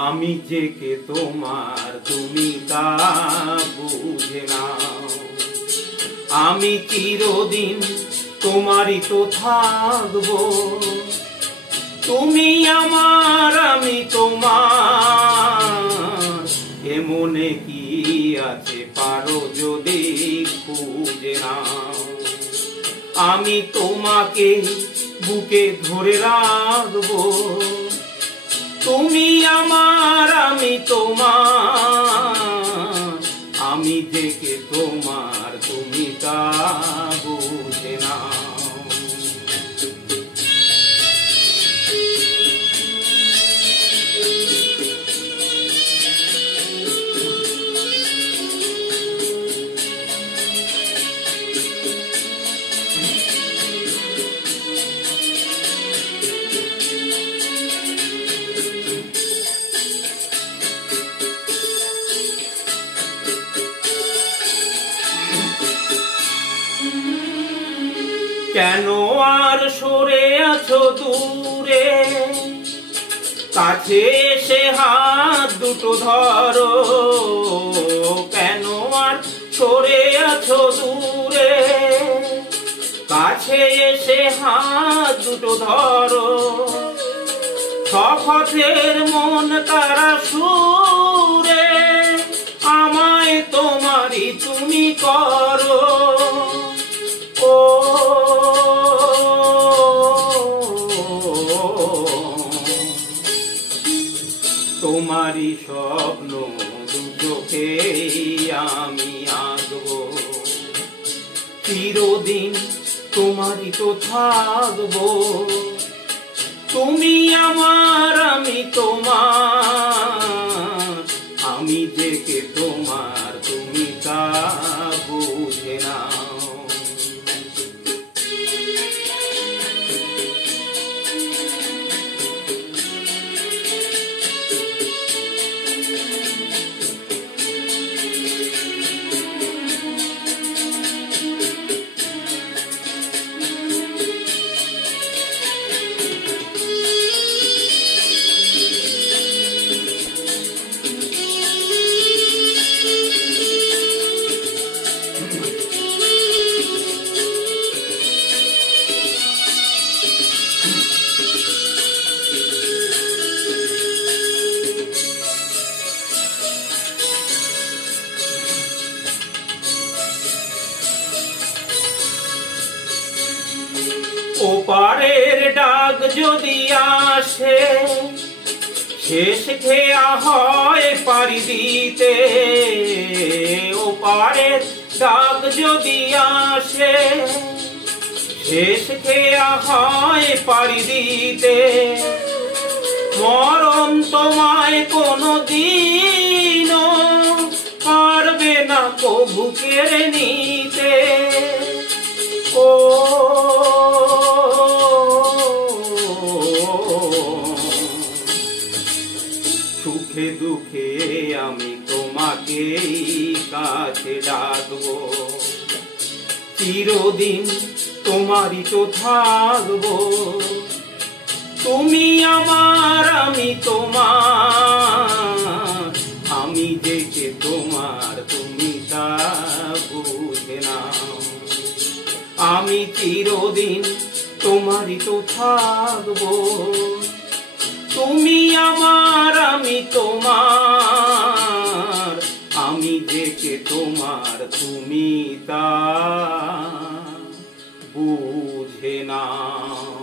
আমি যে কে তোমার তুমি তা বুঝে নাও। আমি চিরদিন তোমারই তো থাকবো, তুমি আমার আমি তোমার। এমনে কি আছে পারো যদি খুঁজে নাও। আমি তোমাকে বুকে ধরে রাখবো, তুমি আমার আমি তোমার। আমি যে কে তোমার তুমি তা বুঝে নাও। কেন আর সরে আছো দূরে, কাছে এসে হাত দুটো ধরো। কেন আর সরে আছো দূরে, কাছে এসে হাত দুটো ধরো। শপথের মন তারা সুরে আমায় তোমারই তুমি করো। ও তোমারই স্বপ্ন দুচোখে আমি আঁকবো, চিরদিন তোমারই তো থাকবো। তুমি আমার আমি তোমার। আমি যে কে তোমার তুমি তা বুঝে নাও। ওপারের ডাক যদি আসে, শেষ খেয়া হয় পাড়ি দিতে। ওপারের ডাক যদি আসে, শেষ খেয়া হয় পাড়ি দিতে। মরণ তোমায় কোনো দিনও পারবে না কভু কেড়ে নিতে। ও সুখে দুঃখে আমি তোমাকে কাছে ডাকবো, চিরদিন তোমারই তো থাকবো। তুমি আমার আমি তোমার। আমি যে কে তোমার তুমি তা বুঝে নাও। আমি চিরদিন তোমারই তো থাকবো, তুমি আমার আমি তোমার। আমি যে কে তোমার তুমি তা বুঝে নাও।